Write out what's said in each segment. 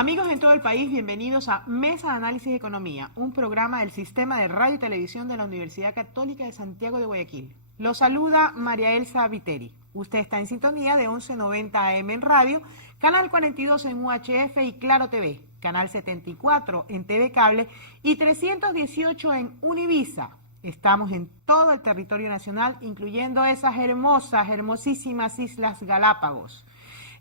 Amigos en todo el país, bienvenidos a Mesa de Análisis de Economía, un programa del Sistema de Radio y Televisión de la Universidad Católica de Santiago de Guayaquil. Los saluda María Elsa Viteri. Usted está en sintonía de 1190 AM en radio, Canal 42 en UHF y Claro TV, Canal 74 en TV Cable y 318 en Univisa. Estamos en todo el territorio nacional, incluyendo esas hermosísimas Islas Galápagos.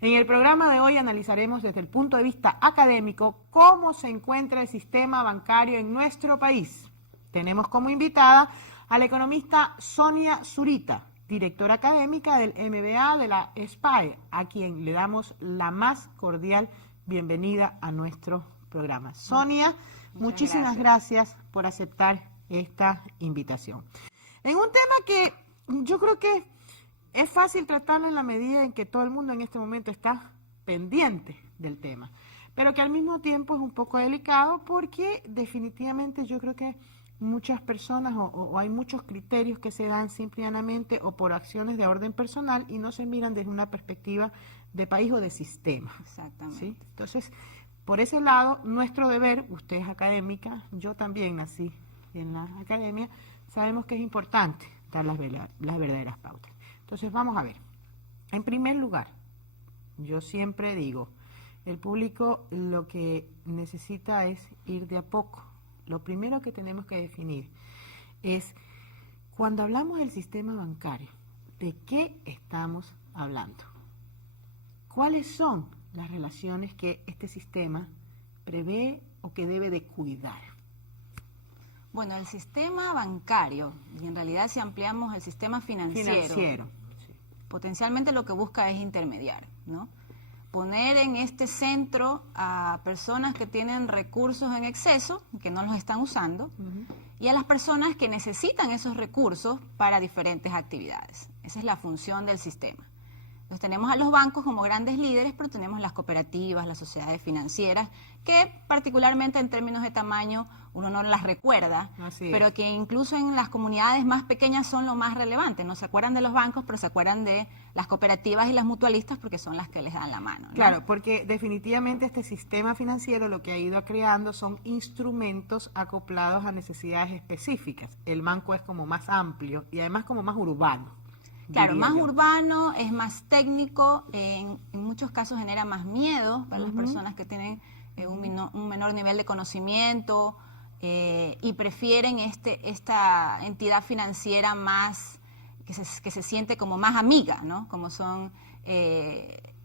En el programa de hoy analizaremos desde el punto de vista académico cómo se encuentra el sistema bancario en nuestro país. Tenemos como invitada a la economista Sonia Zurita, directora académica del MBA de la SPAE, a quien le damos la más cordial bienvenida a nuestro programa. Sonia, muchísimas gracias por aceptar esta invitación. En un tema que yo creo que es fácil tratarlo en la medida en que todo el mundo en este momento está pendiente del tema, pero que al mismo tiempo es un poco delicado porque definitivamente yo creo que muchas personas o hay muchos criterios que se dan simplemente o por acciones de orden personal y no se miran desde una perspectiva de país o de sistema. Exactamente. ¿Sí? Entonces, por ese lado, nuestro deber, usted es académica, yo también nací en la academia, sabemos que es importante dar las verdaderas pautas. Entonces, vamos a ver. En primer lugar, yo siempre digo, el público lo que necesita es ir de a poco. Lo primero que tenemos que definir es, cuando hablamos del sistema bancario, ¿de qué estamos hablando? ¿Cuáles son las relaciones que este sistema prevé o que debe de cuidar? Bueno, el sistema bancario, y en realidad si ampliamos el sistema financiero, potencialmente lo que busca es intermediar, ¿no? Poner en este centro a personas que tienen recursos en exceso, que no los están usando, y a las personas que necesitan esos recursos para diferentes actividades. Esa es la función del sistema. Entonces tenemos a los bancos como grandes líderes, pero tenemos las cooperativas, las sociedades financieras, que particularmente en términos de tamaño uno no las recuerda, pero que incluso en las comunidades más pequeñas son lo más relevante. No se acuerdan de los bancos, pero se acuerdan de las cooperativas y las mutualistas porque son las que les dan la mano, ¿no? Claro, porque definitivamente este sistema financiero lo que ha ido creando son instrumentos acoplados a necesidades específicas. El banco es como más amplio y además como más urbano. Claro, más urbano, es más técnico, en muchos casos genera más miedo para las personas que tienen un menor nivel de conocimiento y prefieren esta entidad financiera más que se siente como más amiga, ¿no? Como son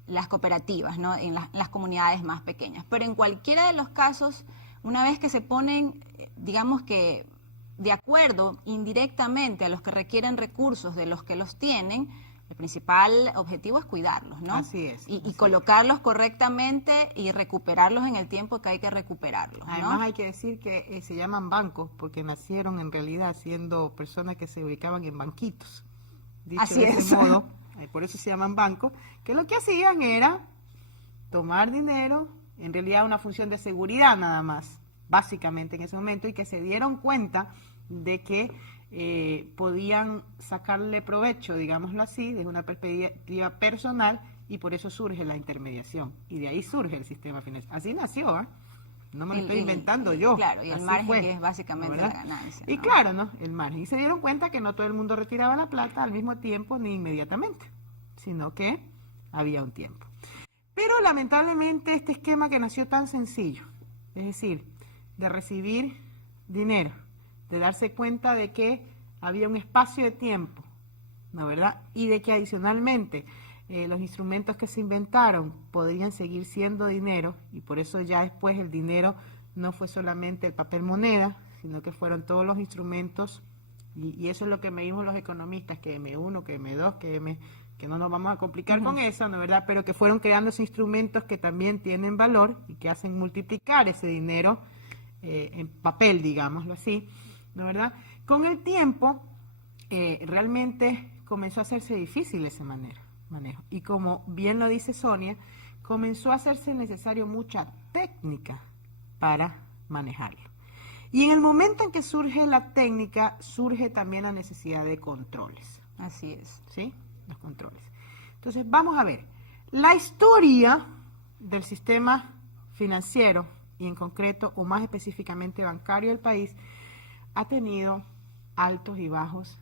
las cooperativas, ¿no? En las comunidades más pequeñas. Pero en cualquiera de los casos, una vez que se ponen, digamos que de acuerdo indirectamente a los que requieren recursos de los que los tienen, el principal objetivo es cuidarlos, ¿no? Así es. Y colocarlos correctamente y recuperarlos en el tiempo que hay que recuperarlos, ¿no? Además hay que decir que se llaman bancos porque nacieron en realidad siendo personas que se ubicaban en banquitos. Dicho Así de es. ese modo, por eso se llaman bancos, que lo que hacían era tomar dinero, en realidad una función de seguridad nada más, básicamente en ese momento, y que se dieron cuenta de que podían sacarle provecho, digámoslo así, desde una perspectiva personal, y por eso surge la intermediación, y de ahí surge el sistema financiero. Así nació, ¿eh? No me lo estoy inventando yo. Claro, y el así margen fue, que es básicamente ¿verdad? la ganancia, ¿no? Y claro, ¿no? El margen. Y se dieron cuenta que no todo el mundo retiraba la plata al mismo tiempo ni inmediatamente, sino que había un tiempo. Pero lamentablemente este esquema que nació tan sencillo, es decir, de recibir dinero, de darse cuenta de que había un espacio de tiempo, ¿no, verdad? Y de que adicionalmente los instrumentos que se inventaron podrían seguir siendo dinero, y por eso ya después el dinero no fue solamente el papel moneda, sino que fueron todos los instrumentos, y eso es lo que medimos los economistas, que M1, que M2, que no nos vamos a complicar con eso, ¿no, verdad? Pero que fueron creándose instrumentos que también tienen valor y que hacen multiplicar ese dinero en papel, digámoslo así, ¿no, verdad? Con el tiempo, realmente comenzó a hacerse difícil ese manejo. Y como bien lo dice Sonia, comenzó a hacerse necesario mucha técnica para manejarlo. Y en el momento en que surge la técnica, surge también la necesidad de controles. Así es. ¿Sí? Los controles. Entonces, vamos a ver. La historia del sistema financiero, y en concreto, o más específicamente bancario del país, ha tenido altos y bajos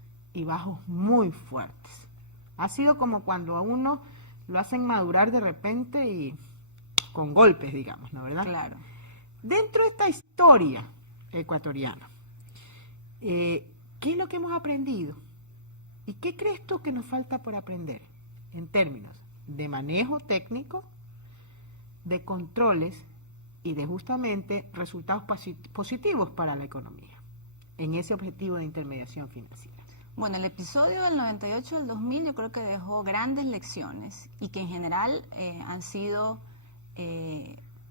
muy fuertes. Ha sido como cuando a uno lo hacen madurar de repente y con golpes, digamos, ¿no, verdad? Claro. Dentro de esta historia ecuatoriana, ¿qué es lo que hemos aprendido? ¿Y qué crees tú que nos falta por aprender en términos de manejo técnico, de controles y de justamente resultados positivos para la economía en ese objetivo de intermediación financiera? Bueno, el episodio del 98 del 2000 yo creo que dejó grandes lecciones y que en general han sido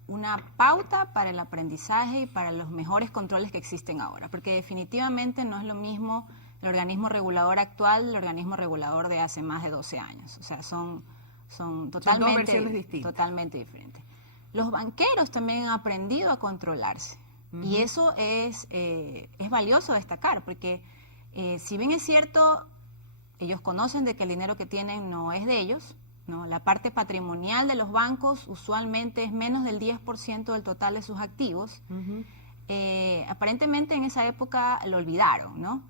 una pauta para el aprendizaje y para los mejores controles que existen ahora, porque definitivamente no es lo mismo el organismo regulador actual del organismo regulador de hace más de 12 años. O sea, son totalmente, dos versiones distintas. Totalmente diferentes. Los banqueros también han aprendido a controlarse y eso es valioso destacar, porque si bien es cierto, ellos conocen de que el dinero que tienen no es de ellos, ¿no? La parte patrimonial de los bancos usualmente es menos del 10% del total de sus activos. Aparentemente en esa época lo olvidaron, ¿no?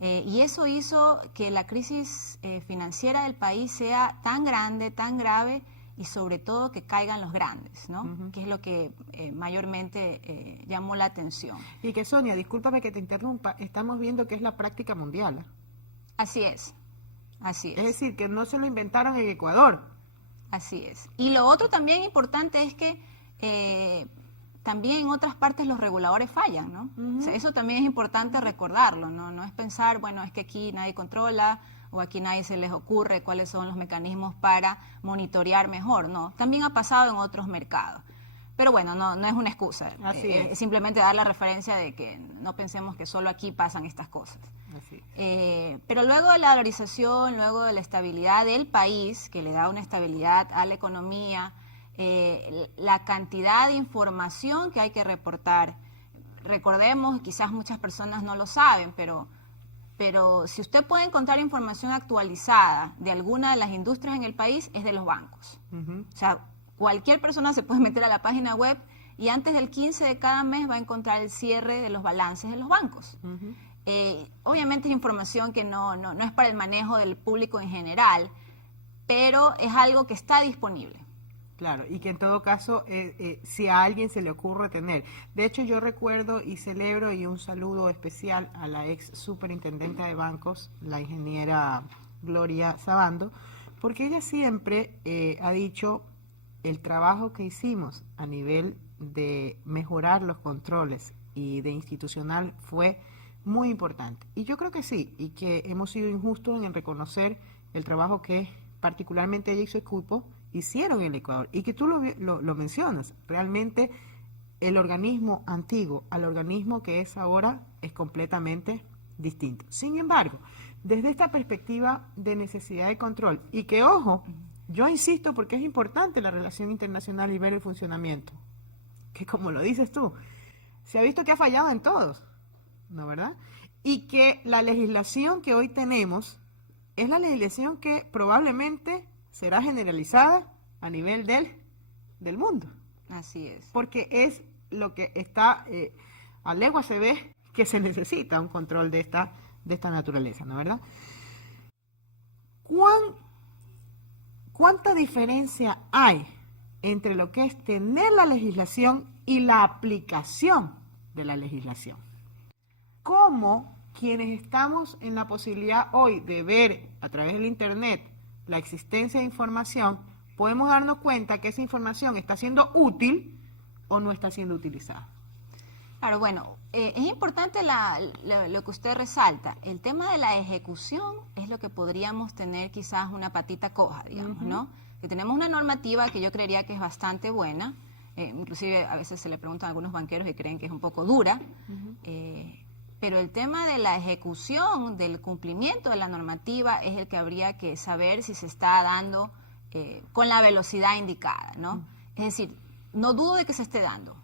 Y eso hizo que la crisis financiera del país sea tan grande, tan grave, y sobre todo que caigan los grandes, ¿no? Que es lo que mayormente llamó la atención. Y que, Sonia, discúlpame que te interrumpa, estamos viendo que es la práctica mundial. Así es, así es. Es decir, que no se lo inventaron en Ecuador. Así es. Y lo otro también importante es que también en otras partes los reguladores fallan, ¿no? O sea, eso también es importante recordarlo, ¿no? No es pensar, bueno, es que aquí nadie controla o aquí nadie se les ocurre cuáles son los mecanismos para monitorear mejor, ¿no? También ha pasado en otros mercados. Pero bueno, no es una excusa. Es simplemente dar la referencia de que no pensemos que solo aquí pasan estas cosas. Así pero luego de la valorización, luego de la estabilidad del país, que le da una estabilidad a la economía, la cantidad de información que hay que reportar. Recordemos, quizás muchas personas no lo saben, pero si usted puede encontrar información actualizada de alguna de las industrias en el país, es de los bancos. O sea, cualquier persona se puede meter a la página web y antes del 15 de cada mes va a encontrar el cierre de los balances de los bancos. Obviamente es información que no es para el manejo del público en general, pero es algo que está disponible. Claro, y que en todo caso, si a alguien se le ocurre tener. De hecho, yo recuerdo y celebro, y un saludo especial a la ex superintendente de bancos, la ingeniera Gloria Sabando, porque ella siempre ha dicho el trabajo que hicimos a nivel de mejorar los controles y de institucional fue muy importante. Y yo creo que sí, y que hemos sido injustos en reconocer el trabajo que particularmente ella y su equipo hicieron en el Ecuador, y que tú lo mencionas, realmente el organismo antiguo al organismo que es ahora es completamente distinto. Sin embargo, desde esta perspectiva de necesidad de control, y que ojo, yo insisto porque es importante la relación internacional y ver el funcionamiento, que como lo dices tú, se ha visto que ha fallado en todos, ¿no, verdad? Y que la legislación que hoy tenemos es la legislación que probablemente será generalizada a nivel del mundo. Así es. Porque es lo que está, a legua se ve que se necesita un control de esta naturaleza, ¿no, verdad? ¿Cuánta diferencia hay entre lo que es tener la legislación y la aplicación de la legislación? ¿Cómo quienes estamos en la posibilidad hoy de ver a través del Internet la existencia de información, podemos darnos cuenta que esa información está siendo útil o no está siendo utilizada? Claro, bueno, es importante lo que usted resalta. El tema de la ejecución es lo que podríamos tener quizás una patita coja, digamos, ¿no? Que tenemos una normativa que yo creería que es bastante buena, inclusive a veces se le preguntan a algunos banqueros y creen que es un poco dura, pero el tema de la ejecución, del cumplimiento de la normativa es el que habría que saber si se está dando con la velocidad indicada, ¿no? Es decir, no dudo de que se esté dando,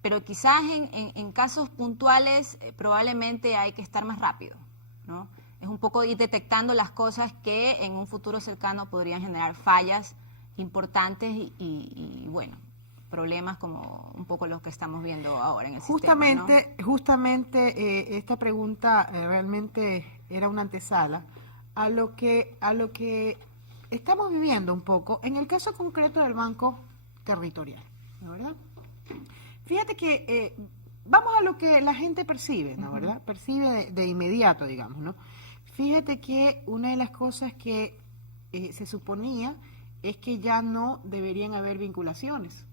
pero quizás en casos puntuales probablemente hay que estar más rápido, ¿no? Es un poco ir detectando las cosas que en un futuro cercano podrían generar fallas importantes y bueno, problemas como un poco los que estamos viendo ahora en el sistema, ¿no? Justamente esta pregunta realmente era una antesala a lo que estamos viviendo un poco en el caso concreto del Banco Territorial, ¿no, verdad? Fíjate que vamos a lo que la gente percibe, ¿no, verdad? Percibe de inmediato, digamos, ¿no? Fíjate que una de las cosas que se suponía es que ya no deberían haber vinculaciones.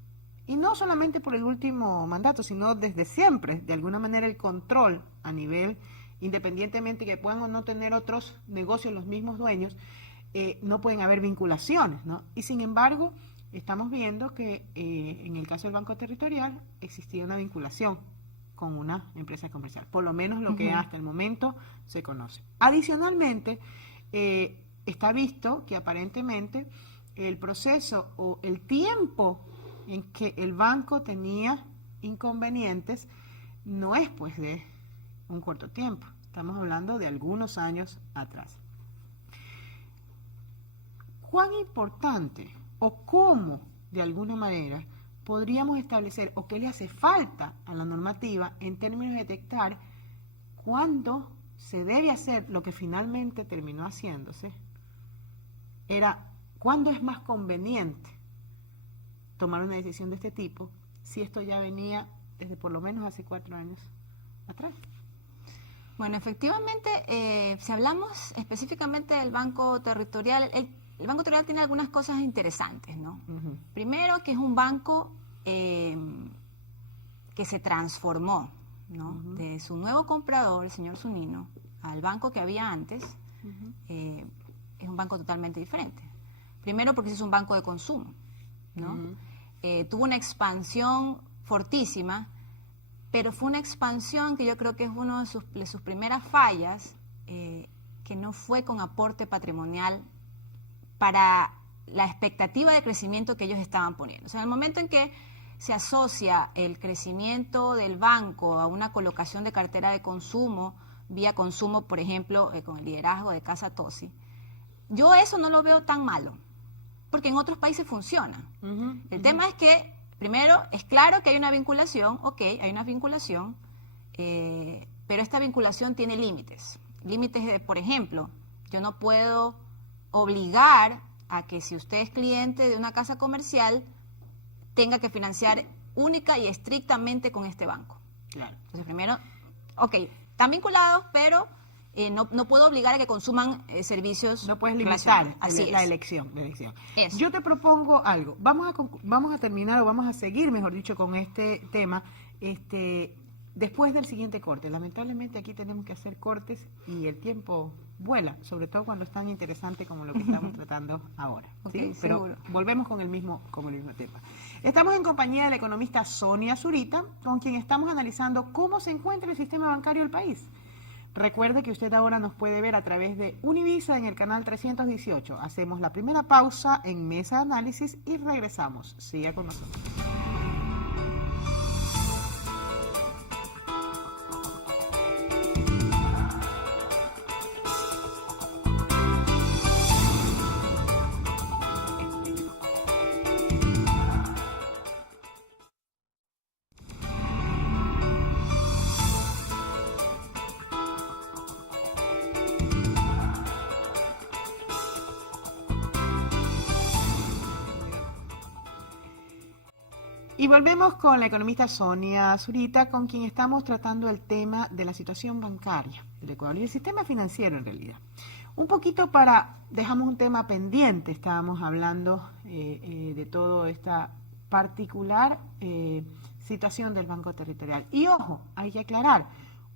Y no solamente por el último mandato, sino desde siempre. De alguna manera el control a nivel, independientemente que puedan o no tener otros negocios los mismos dueños, no pueden haber vinculaciones, ¿no? Y sin embargo, estamos viendo que en el caso del Banco Territorial existía una vinculación con una empresa comercial, por lo menos lo que hasta el momento se conoce. Adicionalmente, está visto que aparentemente el proceso o el tiempo en que el banco tenía inconvenientes no es pues de un corto tiempo, estamos hablando de algunos años atrás. ¿Cuán importante o cómo de alguna manera podríamos establecer o qué le hace falta a la normativa en términos de detectar cuándo se debe hacer lo que finalmente terminó haciéndose? Era cuándo es más conveniente tomar una decisión de este tipo si esto ya venía desde por lo menos hace 4 años atrás. Bueno, efectivamente, si hablamos específicamente del Banco Territorial, el Banco Territorial tiene algunas cosas interesantes, ¿no? Primero, que es un banco que se transformó, ¿no? De su nuevo comprador, el señor Zunino, al banco que había antes, es un banco totalmente diferente. Primero, porque es un banco de consumo, ¿no? Tuvo una expansión fortísima, pero fue una expansión que yo creo que es una de sus primeras fallas, que no fue con aporte patrimonial para la expectativa de crecimiento que ellos estaban poniendo. O sea, en el momento en que se asocia el crecimiento del banco a una colocación de cartera de consumo, vía consumo, por ejemplo, con el liderazgo de Casa Tosi, yo eso no lo veo tan malo, porque en otros países funciona. El tema es que, primero, es claro que hay una vinculación, hay una vinculación, pero esta vinculación tiene límites. Límites de, por ejemplo, yo no puedo obligar a que si usted es cliente de una casa comercial, tenga que financiar única y estrictamente con este banco. Claro. Entonces, primero, están vinculados, pero no puedo obligar a que consuman servicios. No puedes limitar la elección. Eso. Yo te propongo algo. Vamos a terminar, o vamos a seguir, mejor dicho, con este tema después del siguiente corte. Lamentablemente aquí tenemos que hacer cortes y el tiempo vuela, sobre todo cuando es tan interesante como lo que estamos tratando ahora. ¿Sí? Pero volvemos con el mismo tema. Estamos en compañía de la economista Sonia Zurita, con quien estamos analizando cómo se encuentra el sistema bancario del país. Recuerde que usted ahora nos puede ver a través de Univisa en el canal 318. Hacemos la primera pausa en Mesa de Análisis y regresamos. Siga con nosotros. Y volvemos con la economista Sonia Zurita, con quien estamos tratando el tema de la situación bancaria del Ecuador y el sistema financiero en realidad. Un poquito dejamos un tema pendiente, estábamos hablando de toda esta particular situación del Banco Territorial. Y ojo, hay que aclarar,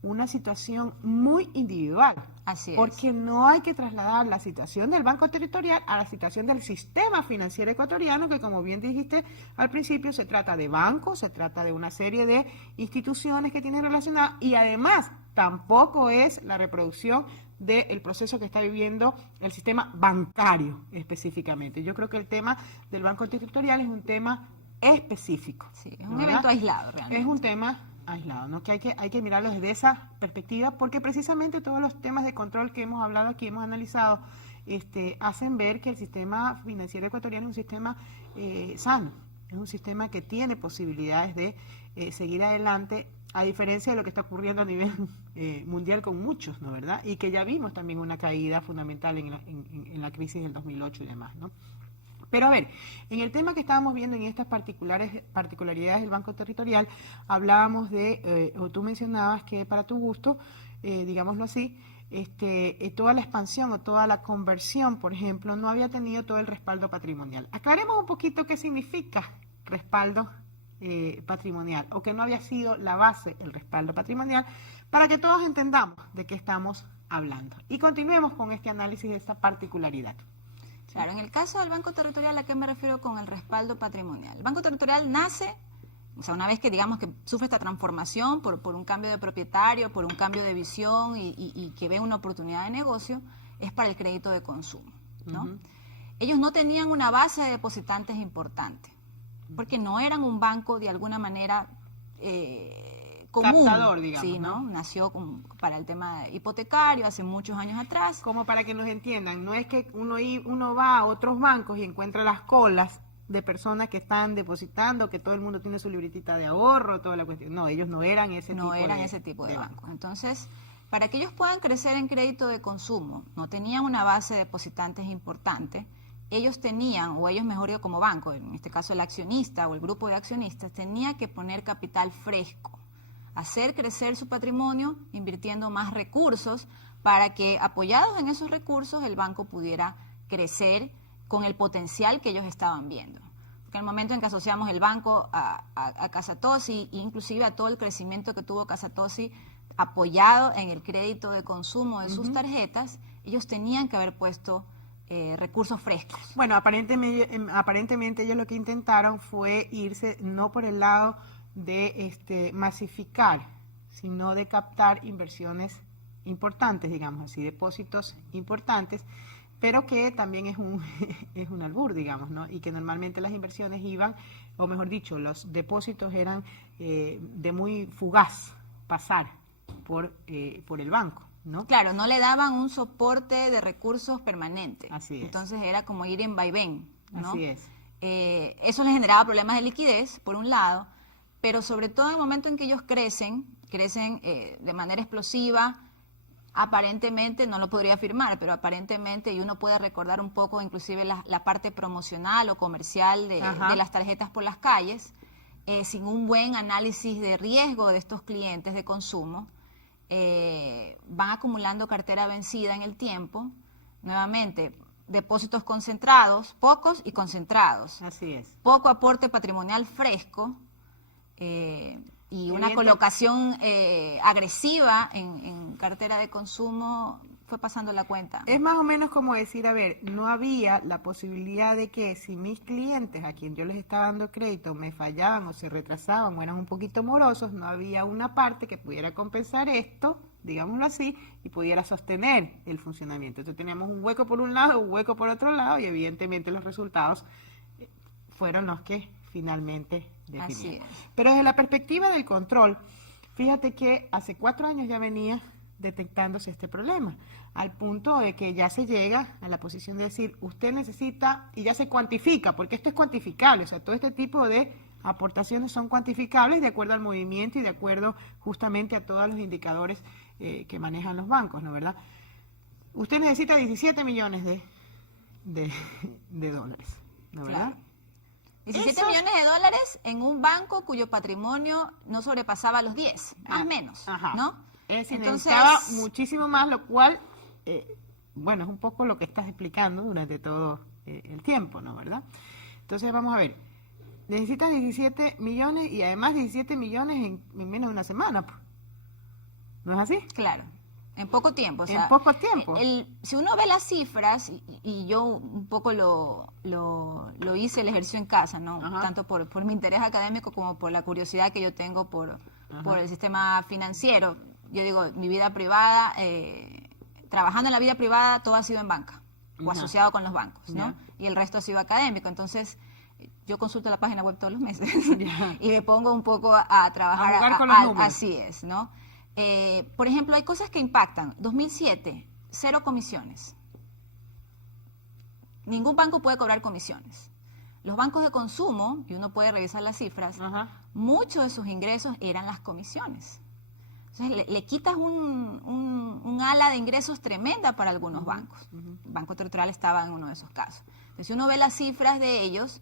una situación muy individual. Así es. Porque no hay que trasladar la situación del Banco Territorial a la situación del sistema financiero ecuatoriano, que como bien dijiste al principio, se trata de bancos, se trata de una serie de instituciones que tienen relacionadas y además tampoco es la reproducción del proceso que está viviendo el sistema bancario específicamente. Yo creo que el tema del Banco Territorial es un tema específico. Sí, es un evento aislado realmente. Es un tema aislado, ¿no? Que hay que mirarlo desde esa perspectiva, porque precisamente todos los temas de control que hemos hablado aquí, hemos analizado, hacen ver que el sistema financiero ecuatoriano es un sistema sano, es Es un sistema que tiene posibilidades de seguir adelante, a diferencia de lo que está ocurriendo a nivel mundial con muchos, ¿no, verdad? Y que ya vimos también una caída fundamental en la crisis del 2008 y demás, ¿no? Pero a ver, en el tema que estábamos viendo en estas particularidades del Banco Territorial, hablábamos o tú mencionabas que para tu gusto, digámoslo así, toda la expansión o toda la conversión, por ejemplo, no había tenido todo el respaldo patrimonial. Aclaremos un poquito qué significa respaldo patrimonial, o que no había sido la base el respaldo patrimonial, para que todos entendamos de qué estamos hablando. Y continuemos con este análisis de esta particularidad. Claro, en el caso del Banco Territorial, ¿a qué me refiero con el respaldo patrimonial? El Banco Territorial nace, o sea, una vez que digamos que sufre esta transformación por un cambio de propietario, por un cambio de visión y que ve una oportunidad de negocio, es para el crédito de consumo, ¿no? Ellos no tenían una base de depositantes importante, porque no eran un banco de alguna manera común. Captador, digamos, sí, ¿no? Nació para el tema hipotecario hace muchos años atrás. Como para que nos entiendan, no es que uno va a otros bancos y encuentra las colas de personas que están depositando, que todo el mundo tiene su libretita de ahorro, toda la cuestión. No, ellos no eran ese tipo de banco. Entonces, para que ellos puedan crecer en crédito de consumo, no tenían una base de depositantes importante. Ellos tenían, o ellos mejor dicho como banco, en este caso el accionista o el grupo de accionistas, tenía que poner capital fresco, hacer crecer su patrimonio invirtiendo más recursos para que, apoyados en esos recursos, el banco pudiera crecer con el potencial que ellos estaban viendo. Porque en el momento en que asociamos el banco a Casa Tosi, inclusive a todo el crecimiento que tuvo Casa Tosi apoyado en el crédito de consumo de sus tarjetas, ellos tenían que haber puesto recursos frescos. Bueno, aparentemente ellos lo que intentaron fue irse no por el lado de masificar, sino de captar inversiones importantes, digamos así, depósitos importantes, pero que también es un albur, digamos, ¿no? Y que normalmente las inversiones iban, o mejor dicho, los depósitos eran de muy fugaz pasar por el banco, ¿no? Claro, no le daban un soporte de recursos permanente. Así es. Entonces era como ir en vaivén, ¿no? Así es. Eso les generaba problemas de liquidez, por un lado, pero sobre todo en el momento en que ellos crecen de manera explosiva, aparentemente, no lo podría afirmar, pero aparentemente, y uno puede recordar un poco inclusive la parte promocional o comercial de las tarjetas por las calles, sin un buen análisis de riesgo de estos clientes de consumo, van acumulando cartera vencida en el tiempo, nuevamente, depósitos concentrados, pocos y concentrados. Así es. Poco aporte patrimonial fresco, y una colocación agresiva en cartera de consumo fue pasando la cuenta. Es más o menos como decir, a ver, no había la posibilidad de que si mis clientes a quien yo les estaba dando crédito me fallaban o se retrasaban o eran un poquito morosos, no había una parte que pudiera compensar esto, digámoslo así, y pudiera sostener el funcionamiento. Entonces teníamos un hueco por un lado, un hueco por otro lado, y evidentemente los resultados fueron los que finalmente definieron. Así es. Pero desde la perspectiva del control, fíjate que hace 4 años ya venía detectándose este problema, al punto de que ya se llega a la posición de decir, usted necesita, y ya se cuantifica, porque esto es cuantificable, o sea, todo este tipo de aportaciones son cuantificables de acuerdo al movimiento y de acuerdo justamente a todos los indicadores que manejan los bancos, ¿no, verdad? Usted necesita 17 millones de dólares, ¿no, verdad? Claro. 17 millones de dólares en un banco cuyo patrimonio no sobrepasaba los 10, más o menos, ¿no? Es decir, necesitaba muchísimo más, lo cual, bueno, es un poco lo que estás explicando durante todo el tiempo, ¿no, verdad? Entonces, vamos a ver, necesitas 17 millones y además 17 millones en menos de una semana, ¿no es así? Claro. En poco tiempo. O sea, en poco tiempo. Si uno ve las cifras, y yo un poco lo hice, el ejercicio en casa, ¿no? Tanto por mi interés académico como por la curiosidad que yo tengo por el sistema financiero. Yo digo, mi vida privada, trabajando en la vida privada, todo ha sido en banca o asociado con los bancos, ¿no? Y el resto ha sido académico. Entonces, yo consulto la página web todos los meses y me pongo un poco a trabajar. A jugar con los números. Así es, ¿no? Por ejemplo, hay cosas que impactan. 2007, 0 comisiones. Ningún banco puede cobrar comisiones. los bancos de consumo, y uno puede revisar las cifras, muchos de sus ingresos eran las comisiones. Entonces le quitas un ala de ingresos tremenda para algunos bancos. El Banco Territorial estaba en uno de esos casos. Entonces, si uno ve las cifras de ellos,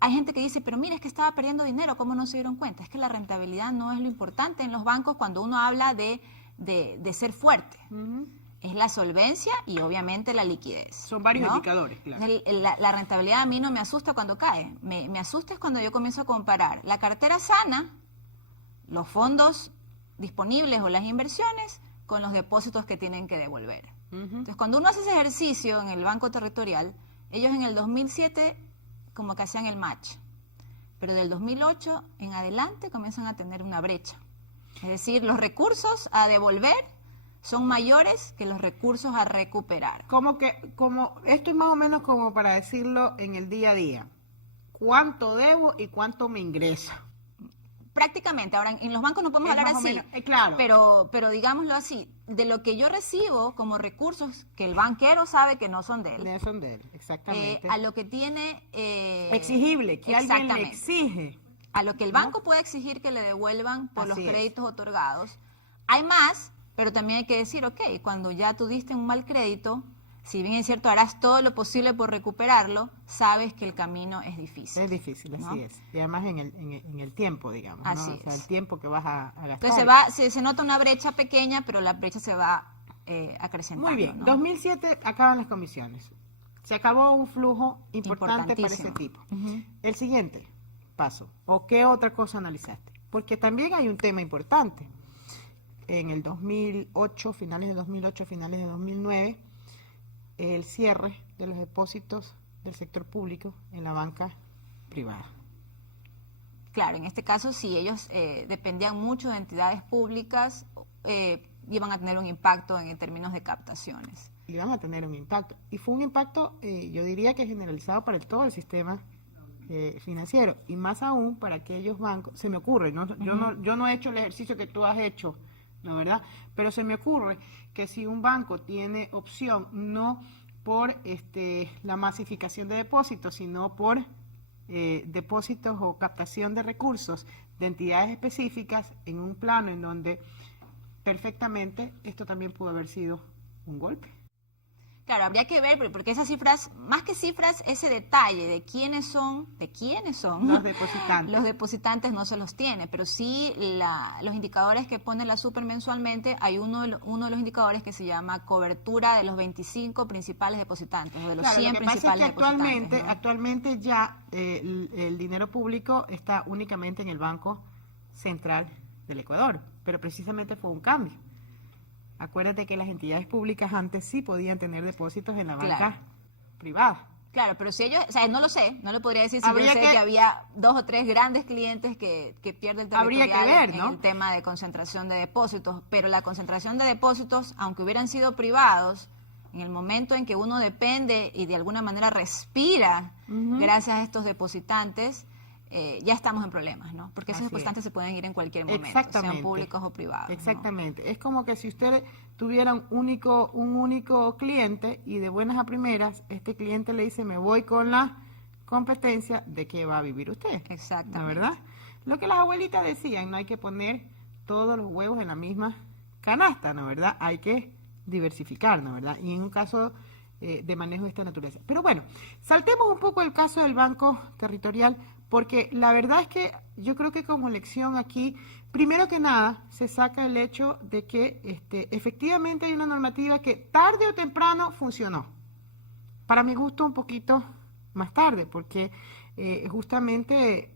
hay gente que dice, pero mira, es que estaba perdiendo dinero, ¿cómo no se dieron cuenta? Es que la rentabilidad no es lo importante en los bancos cuando uno habla de ser fuerte. Es la solvencia y obviamente la liquidez. Son varios indicadores, claro. La rentabilidad a mí no me asusta cuando cae. Me asusta es cuando yo comienzo a comparar la cartera sana, los fondos disponibles o las inversiones, con los depósitos que tienen que devolver. Entonces, cuando uno hace ese ejercicio en el Banco Territorial, ellos en el 2007 como que hacían el match, pero del 2008 en adelante comienzan a tener una brecha. Es decir, los recursos a devolver son mayores que los recursos a recuperar. Como esto es más o menos como para decirlo en el día a día. ¿Cuánto debo y cuánto me ingresa? Prácticamente. Ahora, en los bancos no podemos hablar así, menos, claro. pero digámoslo así, de lo que yo recibo como recursos que el banquero sabe que no son de él. No son de él, exactamente. A lo que tiene... exigible, que alguien le exige. A lo que el banco puede exigir que le devuelvan por los créditos otorgados. Hay más, pero también hay que decir, ok, cuando ya tú diste un mal crédito, si bien es cierto, harás todo lo posible por recuperarlo, sabes que el camino es difícil. Es difícil, ¿no? Así es. Y además en el tiempo, digamos, así ¿no? O sea, el tiempo que vas a gastar. Entonces se nota una brecha pequeña, pero la brecha se va acrecentando. Muy bien. ¿no? 2007 acaban las comisiones. Se acabó un flujo importante para ese tipo. El siguiente paso, ¿o qué otra cosa analizaste? Porque también hay un tema importante. En el 2008, finales de 2008, finales de 2009, el cierre de los depósitos del sector público en la banca privada. Claro, en este caso, si ellos dependían mucho de entidades públicas, iban a tener un impacto en términos de captaciones. Iban a tener un impacto. Y fue un impacto, yo diría que generalizado para todo el sistema financiero. Y más aún para aquellos bancos, se me ocurre, ¿no? Yo no he hecho el ejercicio que tú has hecho, ¿no, verdad? Pero se me ocurre que si un banco tiene opción no por la masificación de depósitos, sino por depósitos o captación de recursos de entidades específicas en un plano en donde perfectamente esto también pudo haber sido un golpe. Claro, habría que ver, porque esas cifras, más que cifras, ese detalle de quiénes son los depositantes. Los depositantes no se los tiene, pero sí los indicadores que pone la Super mensualmente, hay uno de los indicadores que se llama cobertura de los 25 principales depositantes, o de los 100 principales depositantes. Actualmente ya el dinero público está únicamente en el Banco Central del Ecuador, pero precisamente fue un cambio. Acuérdate que las entidades públicas antes sí podían tener depósitos en la banca privada. Claro, pero si ellos, o sea, no lo sé, no le podría decir si yo sé que había 2 o 3 grandes clientes que pierden el territorial habría que ver, ¿no? en el tema de concentración de depósitos, pero la concentración de depósitos, aunque hubieran sido privados, en el momento en que uno depende y de alguna manera respira gracias a estos depositantes, ya estamos en problemas, ¿no? Porque esos depositantes se pueden ir en cualquier momento, sean públicos o privados. Exactamente. ¿No? Es como que si usted tuviera un único cliente y de buenas a primeras, este cliente le dice, me voy con la competencia, ¿de qué va a vivir usted? Exactamente. ¿No, verdad? Lo que las abuelitas decían, no hay que poner todos los huevos en la misma canasta, ¿no, verdad? Hay que diversificar, ¿no, verdad? Y en un caso de manejo de esta naturaleza. Pero bueno, saltemos un poco el caso del Banco Territorial, porque la verdad es que yo creo que como lección aquí, primero que nada, se saca el hecho de que efectivamente hay una normativa que tarde o temprano funcionó. Para mi gusto un poquito más tarde, porque justamente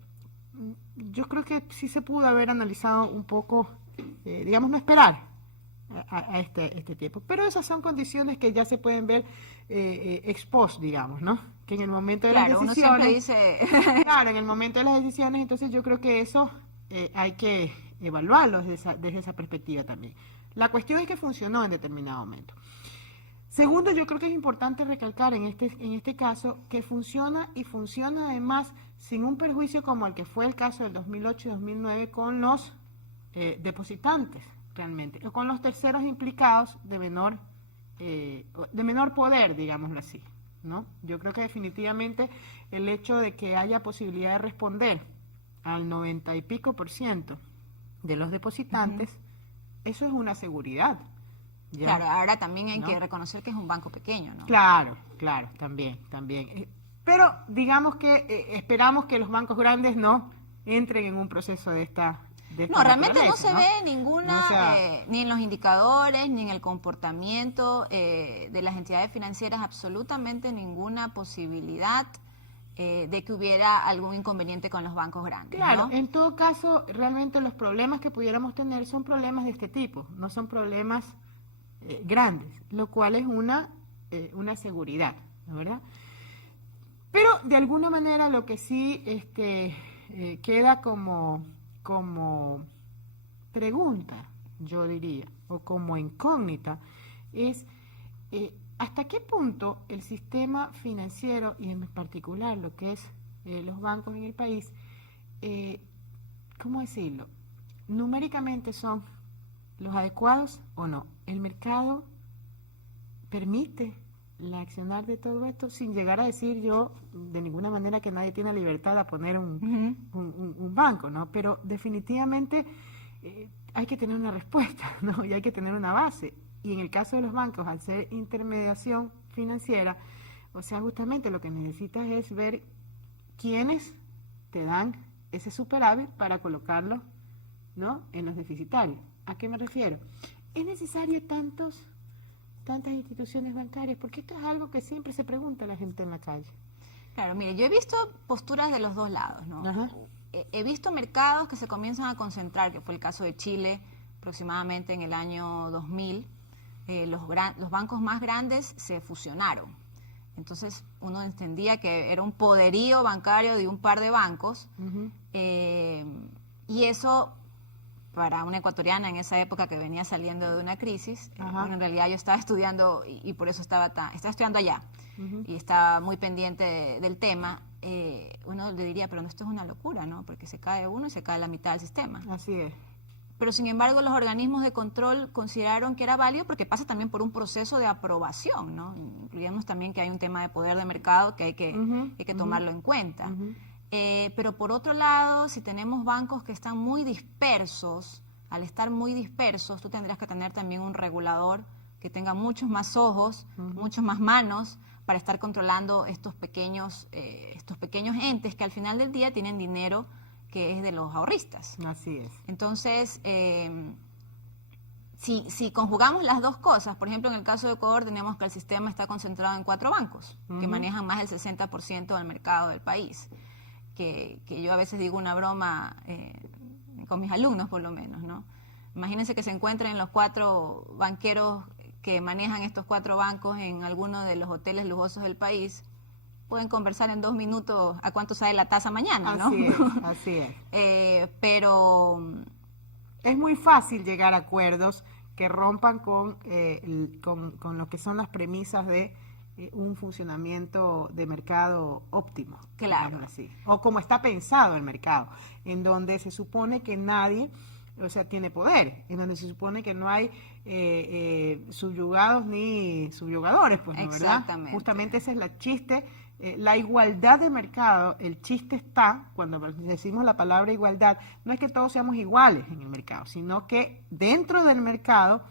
yo creo que sí se pudo haber analizado un poco, digamos, no esperar a este tiempo. Pero esas son condiciones que ya se pueden ver ex post, digamos, ¿no? Que en el momento de las decisiones... Claro, en el momento de las decisiones, entonces yo creo que eso hay que evaluarlo desde esa perspectiva también. La cuestión es que funcionó en determinado momento. Segundo, yo creo que es importante recalcar en este caso que funciona y funciona además sin un perjuicio como el que fue el caso del 2008 y 2009 con los depositantes realmente, o con los terceros implicados de menor poder, digámoslo así, ¿no? Yo creo que definitivamente el hecho de que haya posibilidad de responder al 90 y pico % de los depositantes, eso es una seguridad. ¿Ya? Claro, ahora también hay que reconocer que es un banco pequeño, ¿no? Claro, también. Pero digamos que esperamos que los bancos grandes no entren en un proceso de esta realmente no se ve ninguna, ni en los indicadores, ni en el comportamiento de las entidades financieras, absolutamente ninguna posibilidad de que hubiera algún inconveniente con los bancos grandes. Claro, ¿no? En todo caso, realmente los problemas que pudiéramos tener son problemas de este tipo, no son problemas grandes, lo cual es una seguridad, ¿no, verdad? Pero de alguna manera lo que sí queda como pregunta, yo diría, o como incógnita, es hasta qué punto el sistema financiero, y en particular lo que es los bancos en el país, ¿cómo decirlo? Numéricamente son los adecuados o no. El mercado permite la accionar de todo esto, sin llegar a decir yo de ninguna manera que nadie tiene libertad de poner un banco, ¿no? Pero definitivamente hay que tener una respuesta, ¿no? Y hay que tener una base. Y en el caso de los bancos, al ser intermediación financiera, o sea, justamente lo que necesitas es ver quiénes te dan ese superávit para colocarlo, ¿no?, en los deficitarios. ¿A qué me refiero? ¿Es necesario tantas instituciones bancarias? Porque esto es algo que siempre se pregunta a la gente en la calle. Claro, mire, yo he visto posturas de los dos lados, ¿no? Ajá. He visto mercados que se comienzan a concentrar, que fue el caso de Chile aproximadamente en el año 2000. Los bancos más grandes se fusionaron. Entonces uno entendía que era un poderío bancario de un par de bancos, y eso para una ecuatoriana en esa época que venía saliendo de una crisis, bueno, en realidad yo estaba estudiando y por eso estaba estudiando allá y estaba muy pendiente del tema. Uno le diría, pero esto es una locura, ¿no? Porque se cae uno y se cae la mitad del sistema. Así es. Pero sin embargo los organismos de control consideraron que era válido porque pasa también por un proceso de aprobación, ¿no? Incluimos también que hay un tema de poder de mercado que hay que tomarlo en cuenta. Pero por otro lado, si tenemos bancos que están muy dispersos, al estar muy dispersos, tú tendrás que tener también un regulador que tenga muchos más ojos, muchas más manos para estar controlando estos pequeños entes que al final del día tienen dinero que es de los ahorristas. Así es. Entonces, si conjugamos las dos cosas, por ejemplo, en el caso de Ecuador tenemos que el sistema está concentrado en 4 bancos que manejan más del 60% del mercado del país. Que yo a veces digo una broma con mis alumnos, por lo menos, ¿no? Imagínense que se encuentren los 4 banqueros que manejan estos 4 bancos en alguno de los hoteles lujosos del país. Pueden conversar en 2 minutos a cuánto sale la tasa mañana, ¿no? Así es. Pero es muy fácil llegar a acuerdos que rompan con lo que son las premisas de un funcionamiento de mercado óptimo. Claro. Así. O como está pensado el mercado, en donde se supone que nadie, o sea, tiene poder, en donde se supone que no hay subyugados ni subyugadores, pues, ¿no? ¿Verdad? Exactamente. Justamente ese es el chiste, la igualdad de mercado. El chiste está, cuando decimos la palabra igualdad, no es que todos seamos iguales en el mercado, sino que dentro del mercado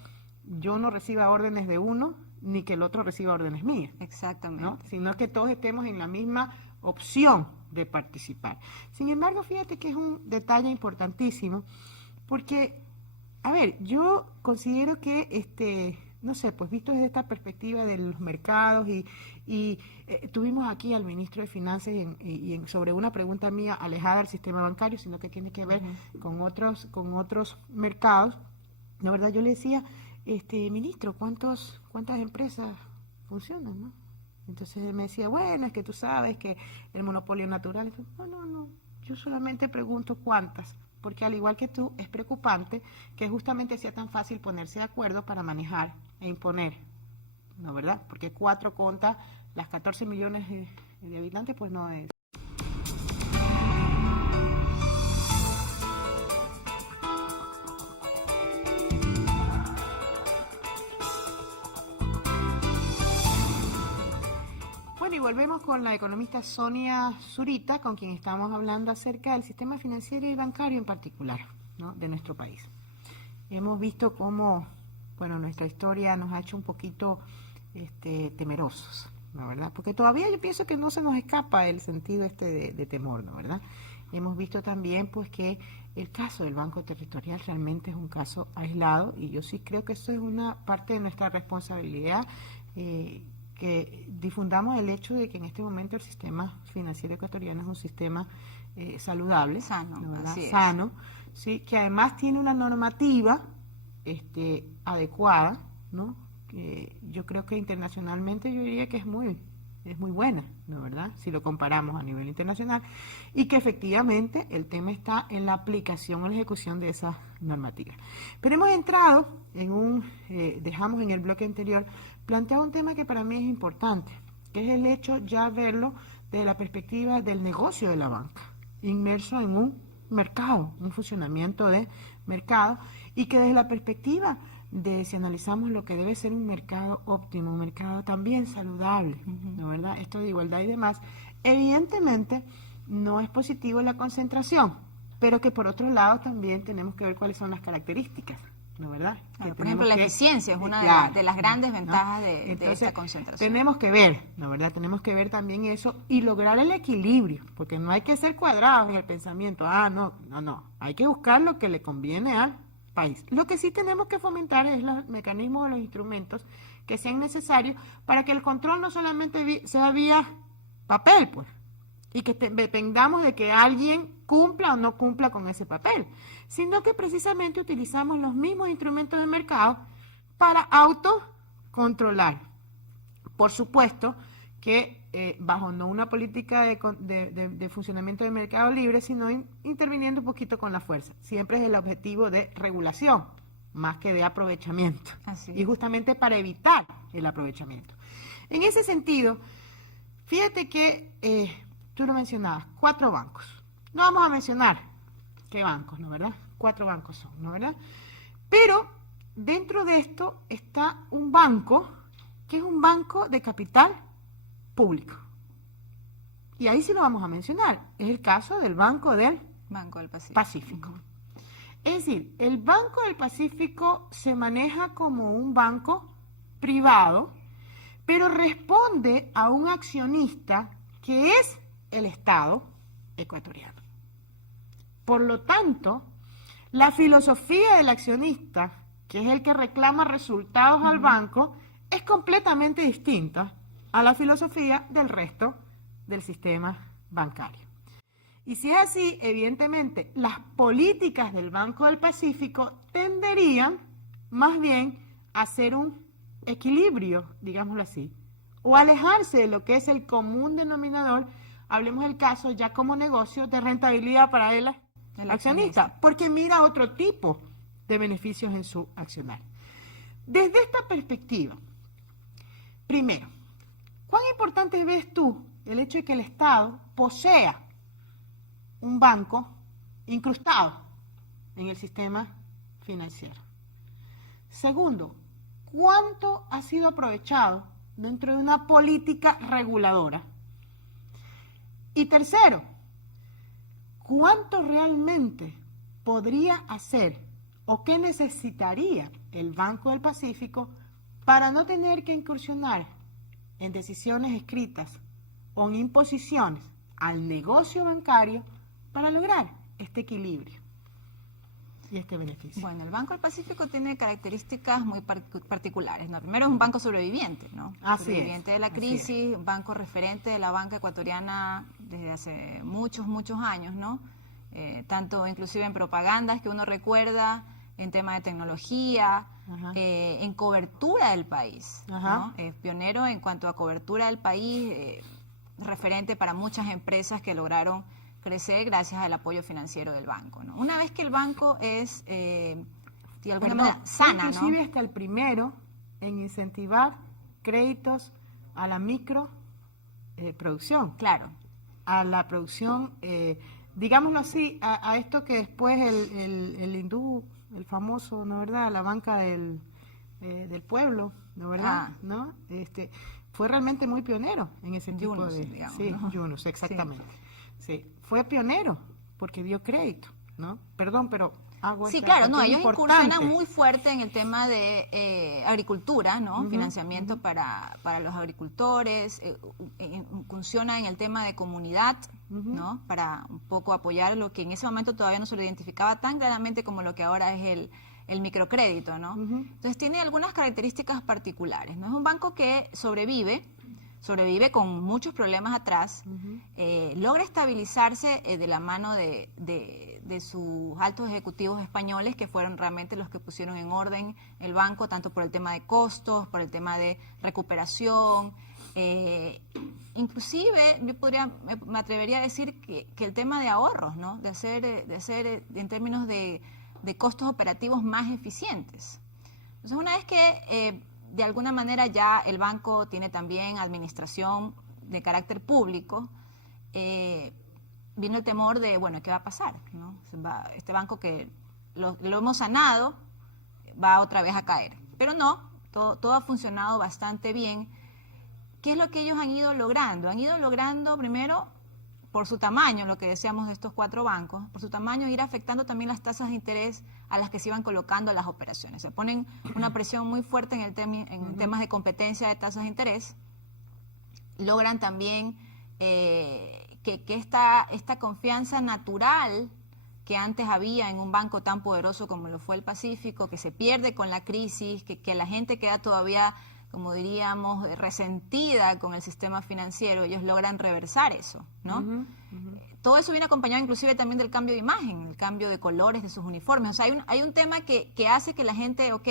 yo no reciba órdenes de uno, ni que el otro reciba órdenes mías. Exactamente. ¿No? Sino que todos estemos en la misma opción de participar. Sin embargo, fíjate que es un detalle importantísimo, porque, a ver, yo considero que, no sé, pues visto desde esta perspectiva de los mercados y tuvimos aquí al ministro de Finanzas sobre una pregunta mía alejada del sistema bancario, sino que tiene que ver con otros mercados. La verdad, yo le decía, ministro, ¿cuántas empresas funcionan, no? Entonces él me decía, bueno, es que tú sabes que el monopolio natural. No, yo solamente pregunto cuántas, porque al igual que tú, es preocupante que justamente sea tan fácil ponerse de acuerdo para manejar e imponer, ¿no, verdad? Porque 4 contra las 14 millones de habitantes, pues no es. volvemos con la economista Sonia Zurita, con quien estamos hablando acerca del sistema financiero y bancario en particular, ¿no?, de nuestro país. Hemos visto cómo, bueno, nuestra historia nos ha hecho un poquito temerosos, ¿no, verdad? Porque todavía yo pienso que no se nos escapa el sentido de temor, ¿no, verdad? Hemos visto también, pues, que el caso del Banco Territorial realmente es un caso aislado, y yo sí creo que eso es una parte de nuestra responsabilidad, que difundamos el hecho de que en este momento el sistema financiero ecuatoriano es un sistema saludable, sano, ¿no, verdad? Así es. Sano, sí, que además tiene una normativa adecuada, ¿no? Yo creo que internacionalmente yo diría que es muy buena, ¿no, verdad?, si lo comparamos a nivel internacional, y que efectivamente el tema está en la aplicación o la ejecución de esa normativa. Pero hemos entrado en dejamos en el bloque anterior planteado un tema que para mí es importante, que es el hecho ya verlo desde la perspectiva del negocio de la banca, inmerso en un mercado, un funcionamiento de mercado, y que desde la perspectiva de, si analizamos lo que debe ser un mercado óptimo, un mercado también saludable, ¿no, verdad?, esto de igualdad y demás, evidentemente no es positivo la concentración, pero que por otro lado también tenemos que ver cuáles son las características, ¿no, verdad? Claro, por ejemplo, la eficiencia es una claro, de las grandes ventajas, ¿no?, Entonces, de esta concentración. Tenemos que ver, ¿no, verdad? Tenemos que ver también eso y lograr el equilibrio, porque no hay que ser cuadrados en el pensamiento. No, hay que buscar lo que le conviene al país. Lo que sí tenemos que fomentar es los mecanismos o los instrumentos que sean necesarios para que el control no solamente sea vía papel, pues, y que dependamos de que alguien cumpla o no cumpla con ese papel, sino que precisamente utilizamos los mismos instrumentos de mercado para autocontrolar. Por supuesto que bajo no una política de funcionamiento del mercado libre, sino interviniendo un poquito con la fuerza. Siempre es el objetivo de regulación, más que de aprovechamiento. Y justamente para evitar el aprovechamiento. En ese sentido, fíjate que tú lo mencionabas, 4 bancos. No vamos a mencionar qué bancos, ¿no, verdad? 4 bancos son, ¿no, verdad? Pero dentro de esto está un banco que es un banco de capital público. Y ahí sí lo vamos a mencionar. Es el caso del Banco del Pacífico. Es decir, el Banco del Pacífico se maneja como un banco privado, pero responde a un accionista que es el Estado ecuatoriano. Por lo tanto, la filosofía del accionista, que es el que reclama resultados al banco, es completamente distinta a la filosofía del resto del sistema bancario. Y si es así, evidentemente, las políticas del Banco del Pacífico tenderían más bien a hacer un equilibrio, digámoslo así, o alejarse de lo que es el común denominador, hablemos del caso ya como negocio de rentabilidad para el accionista, porque mira otro tipo de beneficios en su accionar. Desde esta perspectiva, primero, ¿cuán importante ves tú el hecho de que el Estado posea un banco incrustado en el sistema financiero? Segundo, ¿cuánto ha sido aprovechado dentro de una política reguladora? Y tercero, ¿cuánto realmente podría hacer o qué necesitaría el Banco del Pacífico para no tener que incursionar en decisiones escritas o en imposiciones al negocio bancario para lograr este equilibrio y este beneficio? Bueno, el Banco del Pacífico tiene características muy particulares, ¿no? Primero es un banco sobreviviente, ¿no? Sobreviviente de la crisis, un banco referente de la banca ecuatoriana desde hace muchos años, ¿no? Tanto inclusive en propagandas que uno recuerda, en tema de tecnología, en cobertura del país, ¿no? Pionero en cuanto a cobertura del país, referente para muchas empresas que lograron crecer gracias al apoyo financiero del banco, ¿no? Una vez que el banco es, de alguna manera, sana, inclusive ¿no? hasta el primero en incentivar créditos a la micro producción. Claro. A la producción, digámoslo así, a esto que después el hindú, el famoso, ¿no, verdad?, la banca del pueblo, ¿no, verdad? ¿No? fue realmente muy pionero en ese tipo Yunus, de... digamos, sí, ¿no? Yunus, exactamente. Sí, fue pionero porque dio crédito, ¿no? Perdón, pero hago Sí, esta claro, no, cuestión ellos importante. incursionan muy fuerte en el tema de agricultura, ¿no? Financiamiento para los agricultores, incursiona en el tema de comunidad, ¿no? Para un poco apoyar lo que en ese momento todavía no se lo identificaba tan claramente como lo que ahora es el microcrédito, ¿no? Entonces tiene algunas características particulares, ¿no? Es un banco que sobrevive con muchos problemas atrás, logra estabilizarse de la mano de sus altos ejecutivos españoles, que fueron realmente los que pusieron en orden el banco, tanto por el tema de costos, por el tema de recuperación. Inclusive me atrevería a decir que el tema de ahorros, ¿no? de hacer en términos de costos operativos más eficientes. Entonces, una vez que de alguna manera ya el banco tiene también administración de carácter público, vino el temor de, bueno, ¿qué va a pasar? ¿No? Este banco que lo hemos sanado va otra vez a caer. Pero no, todo ha funcionado bastante bien. ¿Qué es lo que ellos han ido logrando? Han ido logrando primero, por su tamaño, lo que decíamos de estos 4 bancos, por su tamaño ir afectando también las tasas de interés a las que se iban colocando las operaciones. Se ponen una presión muy fuerte en temas de competencia de tasas de interés. Logran también que esta confianza natural que antes había en un banco tan poderoso como lo fue el Pacífico, que se pierde con la crisis, que la gente queda todavía, como diríamos, resentida con el sistema financiero, ellos logran reversar eso, ¿no? Todo eso viene acompañado inclusive también del cambio de imagen, el cambio de colores de sus uniformes. O sea, hay un tema que hace que la gente, ok,